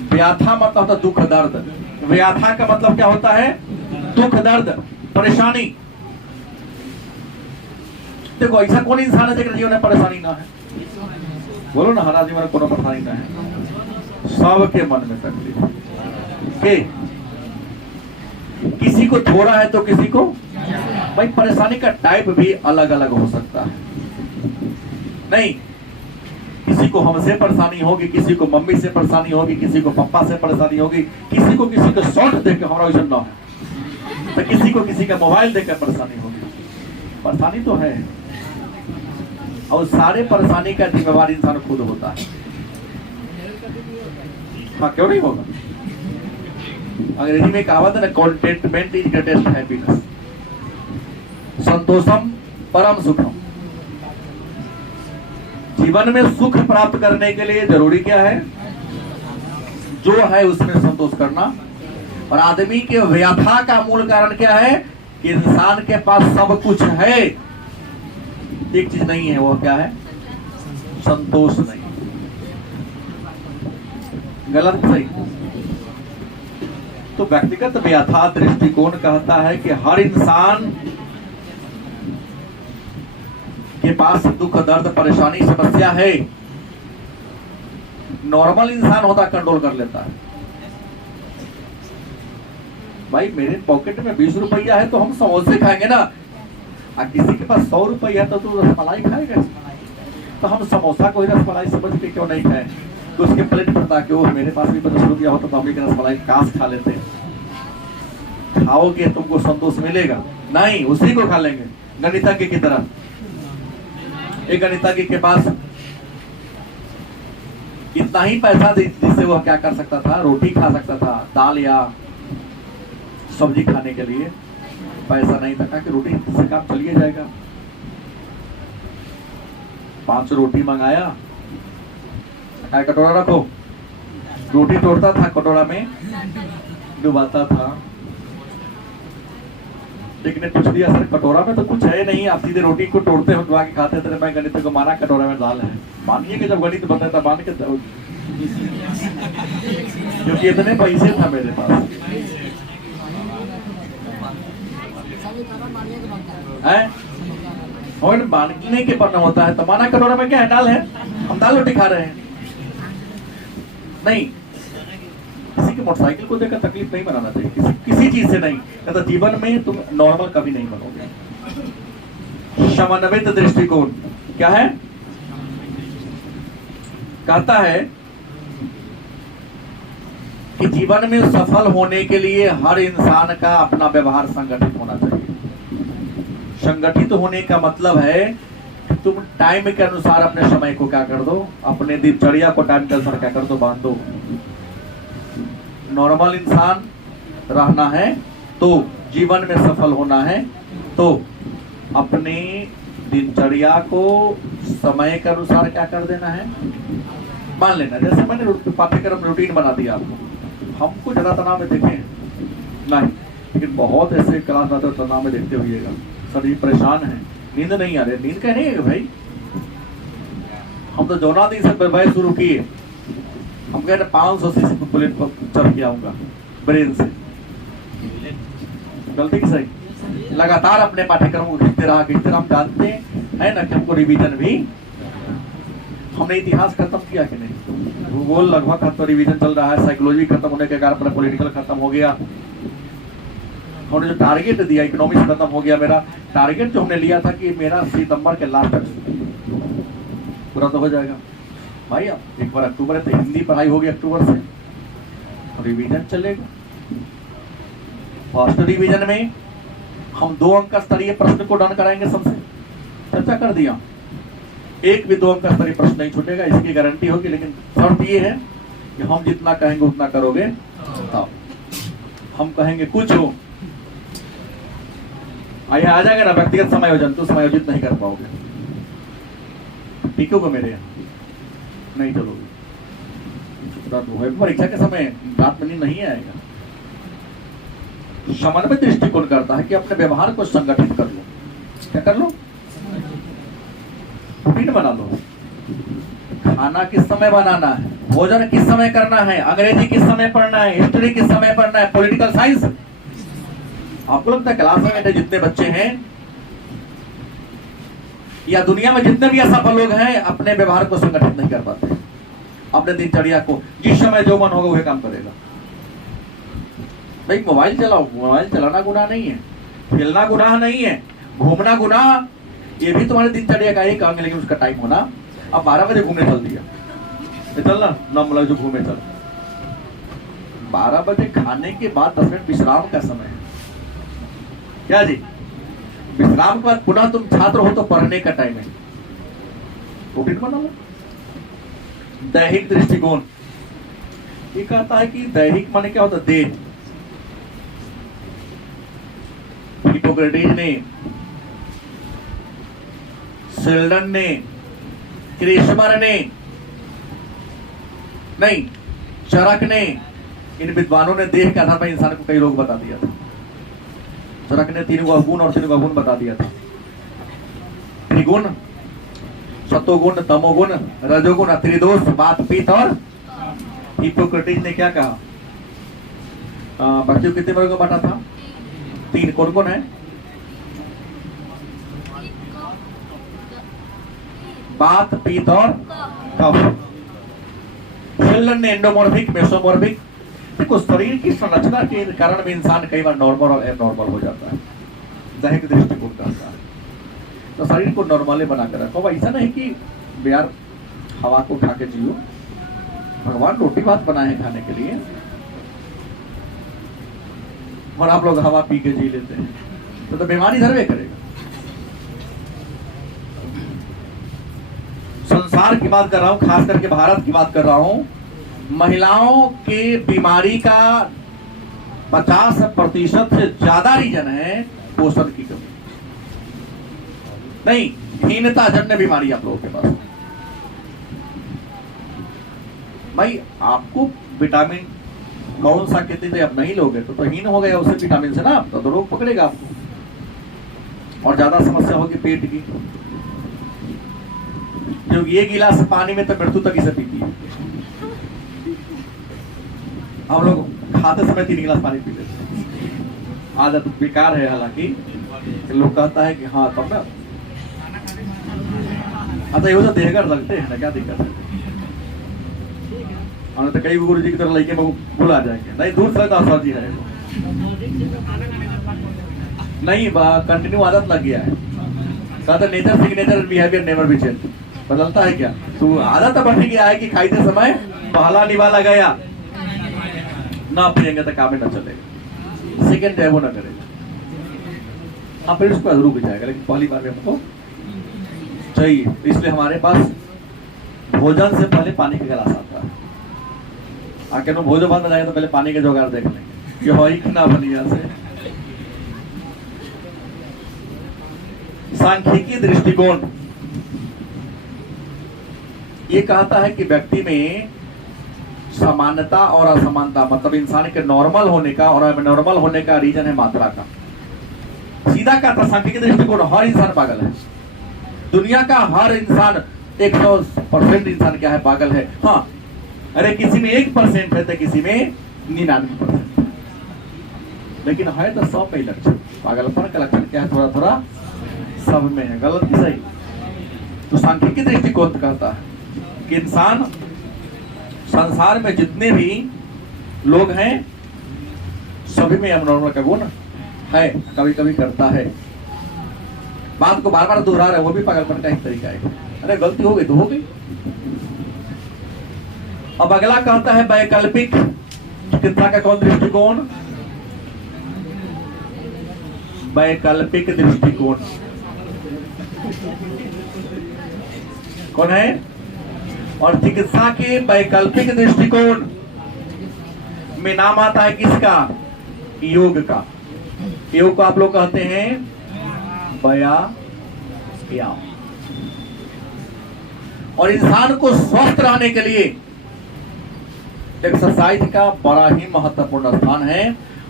व्याथा मतलब होता दुख दर्द, व्याथा का मतलब क्या होता है, दुख दर्द परेशानी। देखो ऐसा कौन इंसान है जिसके जीवन में परेशानी ना है, बोलो ना, हर जीवन में कोनो परेशानी ना है, सबके मन में तकलीफ के, किसी को थोड़ा है तो किसी को, भाई परेशानी का टाइप भी अलग अलग हो सकता है। नहीं, किसी को हमसे परेशानी होगी, किसी को मम्मी से परेशानी होगी, किसी को पापा से परेशानी होगी, किसी को शॉर्ट देकर हमारा विजन ना है, तो किसी को किसी का मोबाइल देकर परेशानी होगी। परेशानी तो है, और सारे परेशानी का जिम्मेवार इंसान खुद होता है। हाँ, क्यों नहीं होगा। अंग्रेजी में कहावत है ना, कंटेंटमेंट इज ग्रेटेस्ट हैप्पीनेस, संतोषम परम सुखम। जीवन में सुख प्राप्त करने के लिए जरूरी क्या है, जो है उसमें संतोष करना। और आदमी के व्याथा का मूल कारण क्या है कि इंसान के पास सब कुछ है, एक चीज नहीं है, वो क्या है, संतोष नहीं। गलत सही। तो व्यक्तिगत व्याथा दृष्टिकोण कहता है कि हर इंसान के पास दुख दर्द परेशानी समस्या है। नॉर्मल इंसान होता कंट्रोल कर लेता है। भाई मेरे पॉकेट में 20 रुपया है तो हम समोसे खाएंगे ना, और किसी के पास 100 रुपया है तो रसमलाई खाएगा। तो हम समोसा को ही रसमलाई समझ के क्यों नहीं खाए, तो उसके प्लेट पर ताकि वो मेरे पास भी 10 रुपया होता तो हम एक रसमलाई काश खा लेते। खाओगे तुमको संतोष मिलेगा नहीं, उसी को खा लेंगे। गणितज्ञ की तरह, एक गणितज्ञ के पास इतना ही पैसा जिससे वह क्या कर सकता था, रोटी खा सकता था, दाल या सब्जी खाने के लिए पैसा नहीं था, कि रोटी से काम चलिए जाएगा। 5 रोटी मंगाया, कटोरा रखो, रोटी तोड़ता था, कटोरा में डुबाता था। एक ने पूछ दिया, सर कटोरा में तो कुछ है नहीं, आप सीधे रोटी को तोड़ते हो, डुबा के खाते थे। मैं गणित को माना, कटोरा में दाल है। मानिए कि जब गणित बताता मान के, क्योंकि इतने पैसे था मेरे पास है, और मानने के बनना होता है। तो माना कटोरा में क्या है, दाल है, हम दाल रोटी खा रहे हैं। नहीं, किसी की मोटरसाइकिल को देखकर तकलीफ नहीं बनाना चाहिए, किसी चीज से नहीं, तो जीवन में तुम नॉर्मल कभी नहीं बनोगे। समन्वित दृष्टिकोण क्या है, कहता है कि जीवन में सफल होने के लिए हर इंसान का अपना व्यवहार संगठित होना चाहिए। संगठित होने का मतलब है कि तुम टाइम के अनुसार अपने समय को क्या कर दो, अपने दिनचर्या को टाइम के अनुसार क्या कर दो, बांध दो। नॉर्मल इंसान रहना है तो जीवन में सफल होना है तो अपने दिनचर्या को समय के अनुसार क्या कर देना है, मान लेना। जैसे मैंने पाठ्यक्रम रूटीन बना दिया आपको, हमको ज्यादा तनाव में देखे नहीं, लेकिन बहुत ऐसे क्लास आते हो तनाव में देखते होइएगा, सर ये परेशान है, नींद नहीं आ रही। नींद का नहीं है भाई, हम तो जौना दिन से भाई शुरू किए, हम कह रहे 500 सीसी बुलेट पर चढ़ के आऊंगा ब्रेन से। गलती की सही, लगातार अपने पाठ्यक्रम को खींचते रहा। हम जानते हैं ना कि हमको रिवीजन भी, हमने इतिहास खत्म किया कि नहीं, भूगोल लगभग खत्म, रिवीजन चल रहा है, साइकोलॉजी खत्म होने के कारण पॉलिटिकल खत्म हो गया। हमने जो टारगेट दिया, इकोनॉमिक्स खत्म हो गया। मेरा टारगेट जो हमने लिया था कि मेरा सितंबर के लास्ट तक पूरा तो हो जाएगा। भाई अब एक बार अक्टूबर है तो हिंदी पढ़ाई होगी, अक्टूबर से रिवीजन चलेगा। फर्स्ट रिवीजन में हम 2 अंक स्तरीय प्रश्न को डन कराएंगे, सबसे चर्चा कर दिया। एक भी 2 अंक स्तरीय प्रश्न नहीं छूटेगा, इसकी गारंटी होगी। लेकिन शर्त ये है कि हम जितना कहेंगे उतना करोगे। तब हम कहेंगे कुछ हो, आइए आ जाएगा ना व्यक्तिगत समायोजन, तो समायोजित नहीं कर पाओगे। ठीक होगा मेरे यहाँ नहीं चलोगे। परीक्षा के समय रात में नींद नहीं आएगा। समन्वय दृष्टिकोण करता है कि अपने व्यवहार को संगठित कर लो। क्या कर लो? रूटीन बना लो। खाना किस समय बनाना है, भोजन किस समय करना है, अंग्रेजी किस समय पढ़ना है, हिस्ट्री किस समय पढ़ना है, पॉलिटिकल साइंस। आपको लगता है क्लास में जितने बच्चे हैं या दुनिया में जितने भी असफल लोग हैं अपने व्यवहार को संगठित नहीं कर पाते, अपने दिनचर्या को जिस समय जो मन होगा वही काम करेगा। भाई मोबाइल चलाओ, मोबाइल चलाना गुनाह नहीं है, खेलना गुनाह नहीं है, घूमना गुनाह, ये भी तुम्हारे दिनचर्या का एक अंग, लेकिन उसका टाइम होना। अब 12 बजे घूमने चल दिया, चलना ना मतलब जो घूमे चल। 12 बजे खाने के बाद 10 मिनट विश्राम का समय है। क्या जी? विश्राम के बाद पुनः तुम छात्र हो तो पढ़ने का टाइम है। रूटीन बना लो। दैहिक दृष्टिकोण ये कहता है कि दैहिक माने क्या होता है? देह। हिपोक्रेटिस ने, शेल्डन ने, क्रिस्मर ने नहीं, चरक ने, इन विद्वानों ने देह के आधार पर इंसान को कई रोग बता दिया था। चरक ने 3 गुण और 3 गुण बता दिया था। त्रिगुण, सतोगुण, तमोगुण, रजोगुण, त्रिदोष, वात, पित्त और। हिपोक्रेटिस ने क्या कहा? बच्चों कितने वर्गों में बांटा था? 3। कौन कौन है? वात, पित्त और कफ। शेल्डन ने एंडोमॉर्फिक, मेसोमॉर्फिक। देखो शरीर की संरचना के कारण भी इंसान कई बार नॉर्मल और एबनॉर्मल हो जाता है। दैहिक दृष्टिकोण करता है तो शरीर को नॉर्मली बना कर रखो। ऐसा नहीं कि यार हवा को खा के जियो। भगवान रोटी भात बनाए हैं खाने के लिए और आप लोग हवा पी के जी लेते हैं तो बीमारी धरवे करेगा। संसार की बात कर रहा हूं, खास करके भारत की बात कर रहा हूं। महिलाओं के बीमारी का 50% से ज्यादा रीजन है पोषण की कमी, नहीं हीनता जन्य बीमारी आप लोगों के पास। भाई आपको विटामिन कौन सा कितने से आप नहीं लोगे तो हीन हो गया उससे विटामिन से ना, तो रोग पकड़ेगा आपको और ज्यादा समस्या होगी पेट की। जो ये गिलास पानी में तो मृत्यु तक इसे पीती है। हम लोग खाते समय 3 गिलास पानी पी लेते हैं। आदत बेकार है, हालांकि लोग कहता है कि हाँ तब ना अच्छा ये तो देहगर लगते हैं ना, क्या दिक्कत है? और तो कई गुरु जी की तरह लड़के भूल आ जाएंगे, नहीं दूर से तो जी है नहीं, कंटिन्यू आदत लग गया है। कहते nature signature behaviour never be change. बदलता है क्या? तो आदत बढ़ गया है कि खाते समय पहला निवाला गया ना पिएंगे तो काम न चलेगा, सेकेंड है वो ना करेगा। हाँ फिर उसको रुक जाएगा, लेकिन पहली बार में हमको चाहिए। इसलिए हमारे पास भोजन से पहले पानी का गिलास आता है। आके भोजन बंद जाएगा तो पहले पानी के जुगाड़ देख लेंगे, ये हो ही ना बनिया से। सांख्यिकी दृष्टिकोण ये कहता है कि व्यक्ति में समानता और असमानता, मतलब इंसान के नॉर्मल होने का और एबनॉर्मल होने का रीजन है मात्रा का। सीधा कहता सांख्यिकी दृष्टिकोण हर इंसान पागल है। दुनिया का हर इंसान 100% इंसान क्या है? पागल है। हाँ अरे किसी में 1% है तो किसी में 99%, लेकिन है तो 100 पे ही लक्षण। पागलपन का लक्षण क्या है? थोड़ा थोड़ा सब में है, गलत की सही। तो सांख्यिकी दृष्टिकोण कहता है कि इंसान संसार में जितने भी लोग हैं सभी में एबनॉर्मल का गुण है, कभी कभी करता है। बात को बार बार दोहरा रहे, वो भी पागलपन का एक तरीका है। अरे गलती हो गई तो हो गई। अब अगला कहता है वैकल्पिक चिकित्सा का कौन दृष्टिकोण? वैकल्पिक दृष्टिकोण कौन है? और चिकित्सा के वैकल्पिक दृष्टिकोण में नाम आता है किसका? योग का। योग को आप लोग कहते हैं व्यायाम। और इंसान को स्वस्थ रहने के लिए एक्सरसाइज का बड़ा ही महत्वपूर्ण स्थान है।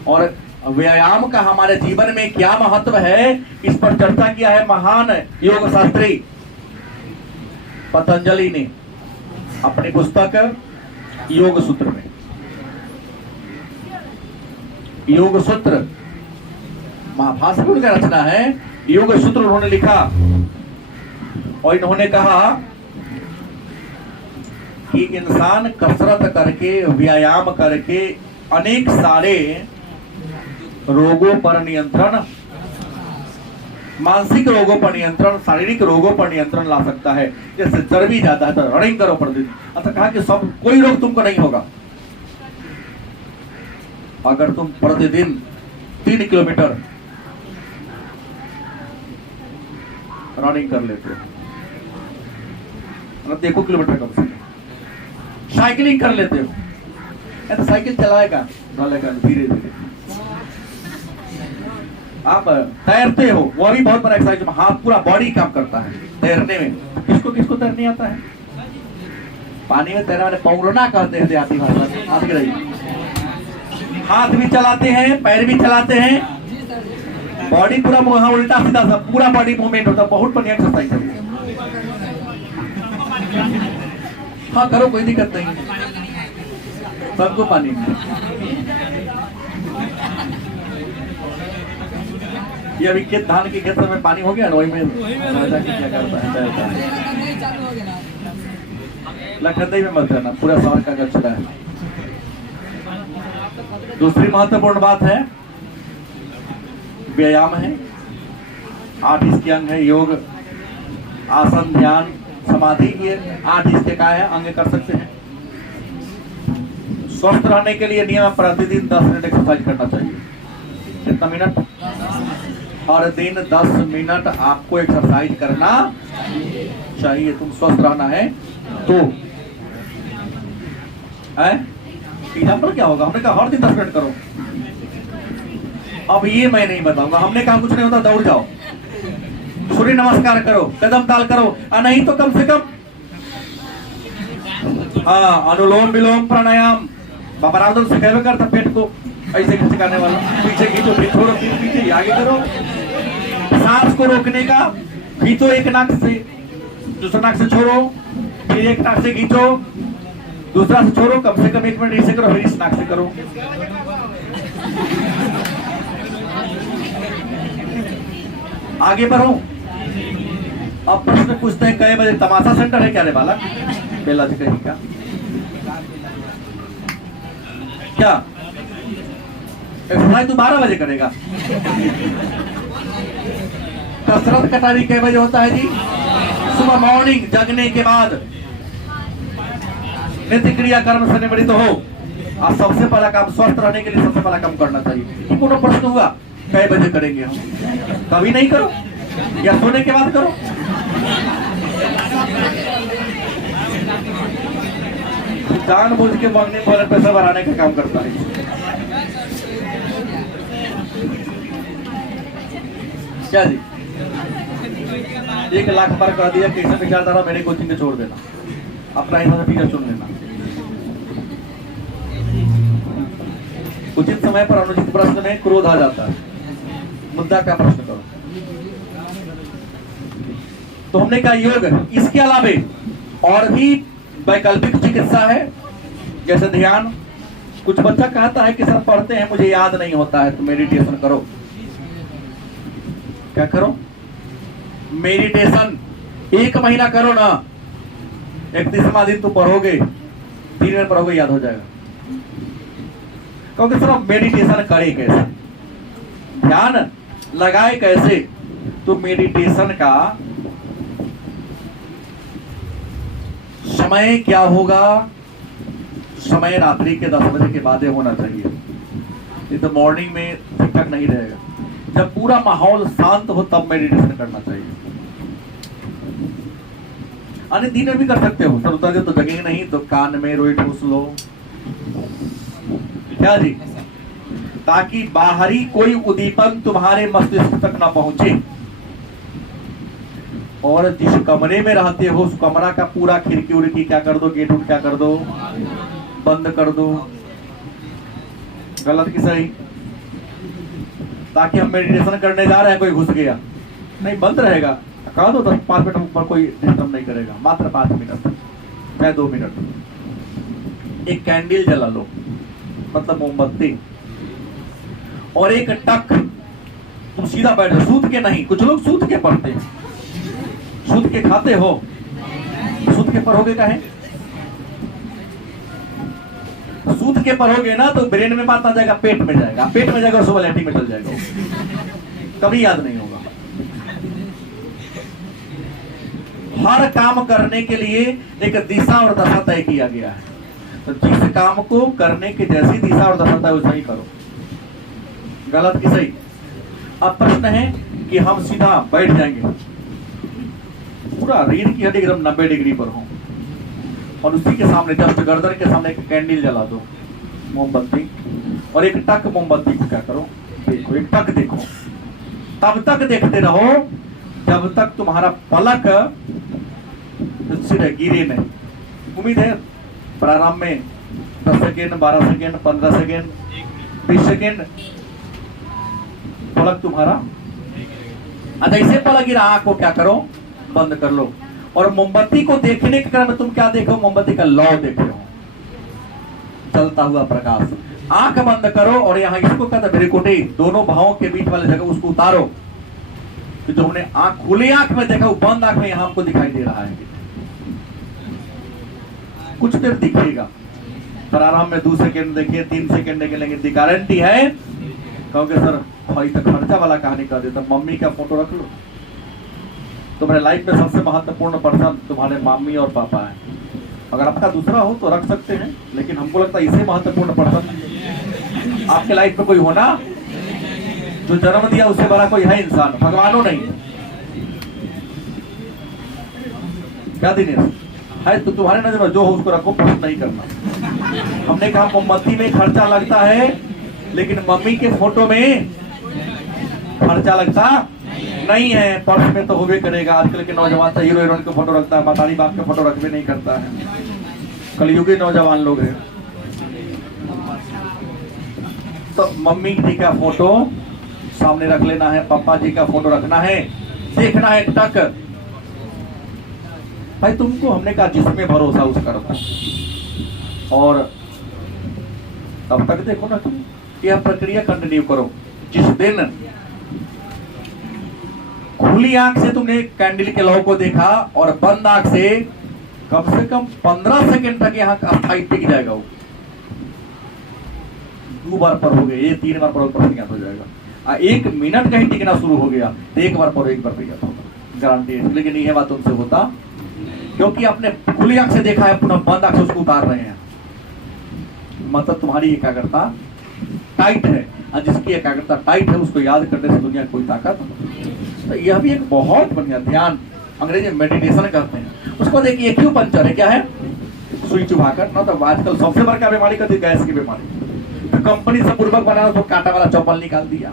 और व्यायाम का हमारे जीवन में क्या महत्व है, इस पर चर्चा किया है महान योग शास्त्री पतंजलि ने अपनी पुस्तक योग सूत्र में। योग सूत्र महाभाष्य उनका रचना है, योग सूत्र उन्होंने लिखा और इन्होंने कहा कि इंसान कसरत करके, व्यायाम करके अनेक सारे रोगों पर नियंत्रण, मानसिक रोगों पर नियंत्रण, शारीरिक रोगों पर नियंत्रण ला सकता है। जैसे चर्बी ज्यादा है तो रनिंग करो प्रतिदिन। अच्छा कहा कि सब कोई रोग तुमको नहीं होगा अगर तुम प्रतिदिन 3 किलोमीटर रनिंग कर लेते हो, मतलब देखो किलोमीटर कम से कम, साइकिलिंग कर लेते हो। तो साइकिल चलाएगा धीरे धीरे, आप तैरते हो, वो भी बहुत बड़ा एक्सरसाइज, हाथ पूरा बॉडी काम करता है तैरने में। किसको किसको तैरने आता है? पानी में तैरने वाले पौंगड़ना कहते हैं देहाती भाषा में, हाथ गिराई। हाथ भी चलाते हैं, पैर भी चलाते हैं, बॉडी पूरा मुंह उल्टा सीधा सब पूरा बॉडी मूवमेंट होता है। बहुत बढ़िया एक्सरसाइज है। हाँ करो, कोई दिक्कत नहीं, सबको पानी। ये अभी खेत, धान के खेत में पानी हो गया ना, वही में क्या करता है, लखनऊ में मत रहना, पूरा शहर का कचरा है। दूसरी महत्वपूर्ण बात है व्यायाम है। 8 इसके अंग है, योग, आसन, ध्यान, समाधि, ये 8 इसके का है, अंग कर सकते हैं। स्वस्थ रहने के लिए नियम प्रतिदिन 10 मिनट एक्सरसाइज करना चाहिए। कितना मिनट? हर दिन 10 मिनट आपको एक्सरसाइज करना चाहिए, तुम स्वस्थ रहना है तो। एग्जाम्पल क्या होगा? हमने कहा हर दिन 10 मिनट करो। अब ये मैं नहीं बताऊंगा, हमने कहा कुछ नहीं होता, दौड़ जाओ, सूर्य नमस्कार करो, कदम ताल करो, नहीं तो कम से कम हाँ अनुलोम विलोम प्राणायाम। बाबा रामदेव सिखावे करता पेट को ऐसे खिंचकाने वाला, पीछे खींचो, फिर छोड़ो, फिर पीछे, आगे करो। सांस को रोकने का, खींचो एक नाक से, दूसरा नाक से छोड़ो, फिर एक नाक से खींचो, दूसरा से छोड़ो, कम से कम 1 मिनट ऐसे करो, फिर इस नाक से करो। आगे बढ़ो। अब प्रश्न पूछते हैं, कई बजे तमाशा सेंटर है क्या रे बालक? बेला जी कहीं का क्या एक्सरसाइज तू 12 बजे करेगा? कसरत कटारी कई बजे होता है जी? सुबह मॉर्निंग, जगने के बाद नित्य क्रिया कर्म से निवृत्त हो। और सबसे पहला काम, स्वस्थ रहने के लिए सबसे पहला काम करना चाहिए। कि कोनो प्रश्न हुआ कई बजे करेंगे हम? कभी नहीं करो, या सोने के बाद करो। जानबूझ के मांगने पर पैसा बढ़ाने का काम करता है। क्या जी? 1 लाख पर कर दिया, कैसे विचारधारा मेरे कोचिंग के छोड़ देना, अपना ही टीचर चुन लेना। उचित समय पर अनुचित प्रश्न में क्रोध आ जाता है। मुद्दा का प्रश्न करो। तो हमने कहा योग, इसके अलावे और भी वैकल्पिक चिकित्सा है, जैसे ध्यान। कुछ बच्चा कहता है कि सर पढ़ते हैं मुझे याद नहीं होता है, तो मेडिटेशन करो। क्या करो? मेडिटेशन 1 महीना करो ना, 31वां दिन तो पढ़ोगे, 3 दिन पढ़ोगे, याद हो जाएगा। क्योंकि सिर्फ मेडिटेशन करे कैसे, ध्यान लगाए कैसे? तो मेडिटेशन का समय क्या होगा? समय रात्रि के 10 बजे के बाद होना चाहिए, नहीं तो मॉर्निंग में ठीक ठाक नहीं रहेगा। जब पूरा माहौल शांत हो तब मेडिटेशन करना चाहिए। अन्य दिन में भी कर सकते हो, सब उतर तो जगेंगे नहीं, तो कान में रोई ठूस लो। क्या जी? ताकि बाहरी कोई उद्दीपन तुम्हारे मस्तिष्क तक ना पहुंचे। और जिस कमरे में रहते हो उस कमरा का पूरा खिड़की उड़की क्या कर दो, गेट उट क्या कर दो, बंद कर दो। गलत की सही? ताकि हम मेडिटेशन करने जा रहे हैं, कोई घुस गया नहीं, बंद रहेगा। कहा दो 5 मिनट ऊपर कोई डिस्टर्ब नहीं करेगा, मात्र 5 मिनट चाहे 2 मिनट। एक कैंडल जला लो, मतलब मोमबत्ती, और एक टक, तुम सीधा बैठ जाओ, सूत के नहीं। कुछ लोग सूत के पढ़ते हैं, सूत के खाते हो, सूत के पढ़ोगे काहे? सूत के पढ़ोगे ना तो ब्रेन में बात आ जाएगा, पेट में जाएगा, पेट में जाएगा और सुबह लैट्रिन में चल जाएगा, कभी याद नहीं होगा। हर काम करने के लिए एक दिशा और दशा तय किया गया है, तो जिस काम को करने की जैसी दिशा और दशा तय वैसा ही करो, गलत की सही। अब प्रश्न है कि हम सीधा बैठ जाएंगे, पूरा रीढ़ की हड्डी एकदम 90 डिग्री पर हो, और उसी के सामने जस्ट गर्दन के सामने एक कैंडल जला दो, मोमबत्ती, और एक टक मोमबत्ती को क्या करो, देखो, एक टक देखो, तब तक देखते रहो जब तक तुम्हारा पलक सिर गिरे नहीं। उम्मीद है प्रारंभ में 10 सेकेंड, 12 सेकेंड, 15 सेकेंड, 20 सेकेंड पलक तुम्हारा, जैसे पलक गिरा आंख को क्या करो, बंद कर लो। और मोमबत्ती को देखने के क्रम में तुम क्या देखो, मोमबत्ती का लौ देख रहे हो, चलता हुआ प्रकाश। आंख बंद करो और यहाँ इसको कहते हैं भ्रिकुटी, दोनों भावों के बीच वाले जगह उसको उतारो, कि जो हमने आंख खुली आंख में देखा वो बंद आंख में यहाँ हमको दिखाई दे रहा है। कुछ देर दिखेगा, प्रारंभ में 2 सेकेंड देखिए, 3 सेकेंड देखे, लेकिन गारंटी है। कहोगे सर भाई तो खर्चा वाला कहानी कर देता, मम्मी का फोटो रख लो। तुम्हारे लाइफ में सबसे महत्वपूर्ण पर्सन तुम्हारे मम्मी और पापा है। अगर आपका दूसरा हो तो रख सकते हैं, लेकिन हमको लगता है इसे महत्वपूर्ण पर्सन आपके लाइफ में कोई होना, जो जन्म दिया उससे बड़ा कोई है इंसान, भगवानों नहीं। क्या दिनेश है, तो तुम्हारे नजर में जो हो उसको रखो, प्रश्न नहीं करना। हमने कहा मोमबत्ती में खर्चा लगता है, लेकिन मम्मी के फोटो में खर्चा लगता नहीं है। पर्स में तो होबे करेगा। आजकल के नौजवान तो हीरो हीरोइन के फोटो रखता है, मातारी बाप के फोटो रखबे नहीं करता है। कलयुगी नौजवान लोग हैं। तो मम्मी जी का फोटो सामने रख लेना है, पापा जी का फोटो रखना है, देखना है टक। भाई तुमको हमने कहा जिसमें भरोसा उसका रखो, और तब तक देखो ना, तुम यह प्रक्रिया कंटिन्यू करो। जिस दिन खुली आंख से तुमने कैंडल के लौ को देखा और बंद आंख से कम 15 सेकंड तक यहाँ अस्थायी टिक जाएगा। वो 2 बार पर हो गया, ये 3 बार पर याद हो जाएगा। 1 मिनट कहीं टिकना शुरू हो गया तो 1 बार पर 1 बार पर याद होगा, गारंटी है। लेकिन यह बात तुमसे होता, क्योंकि आपने खुली आंख से देखा है, पुनः बंद आंख से उसको उतार रहे हैं। मतलब तुम्हारी एकाग्रता टाइट है, और जिसकी एकाग्रता टाइट है उसको याद करने से दुनिया कोई ताकत। तो यह भी एक बहुत बढ़िया ध्यान, अंग्रेजी में मेडिटेशन कहते हैं। उसको देखिए एक्यूपंक्चर है, क्या है, सुई चुभाकर ना। तो आजकल सबसे बड़ा बीमारी कहती है गैस की बीमारी। तो कंपनी से पूर्वक बनाना, तो कांटा वाला चप्पल निकाल दिया,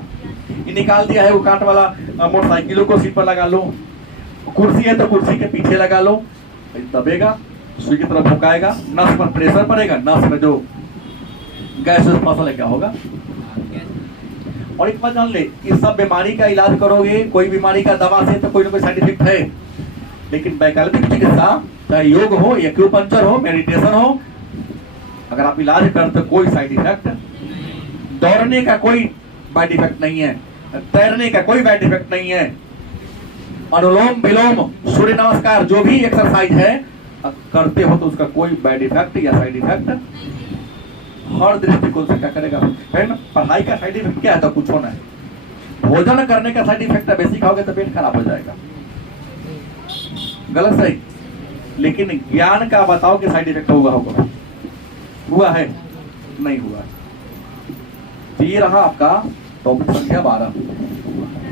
ये निकाल दिया है वो कांटा वाला। मोटरसाइकिलों को सीट पर लगा लो, कुर्सी है तो कुर्सी के पीछे लगा लो, दबेगा, सुई की तरफ भुकाएगा, नस पर प्रेशर पड़ेगा, नस में जो गैस मसल है क्या होगा। और एक बात जान ले, इस सब बीमारी का इलाज करोगे, कोई बीमारी का दवा से तो कोई ना कोई साइड इफेक्ट है, लेकिन वैकल्पिक चिकित्सा, चाहे योग हो, एक्यूपंक्चर हो, मेडिटेशन हो, अगर आप इलाज करते कोई साइड इफेक्ट, दौड़ने का कोई साइड इफेक्ट नहीं है, तैरने का कोई साइड इफेक्ट नहीं है, अनुलोम विलोम, सूर्य नमस्कार, जो भी एक्सरसाइज है करते हो तो उसका कोई बैड इफेक्ट या साइड इफेक्ट हर दृष्टिकोण से क्या करेगा। पढ़ाई का साइड इफेक्ट क्या है, तो कुछ होना है। भोजन करने का साइड इफेक्ट है, बेसी खाओगे तो पेट खराब हो जाएगा, गलत सही। लेकिन ज्ञान का बताओ कि साइड इफेक्ट होगा हुआ है, नहीं हुआ। तो ये रहा आपका टॉपिक संख्या 12।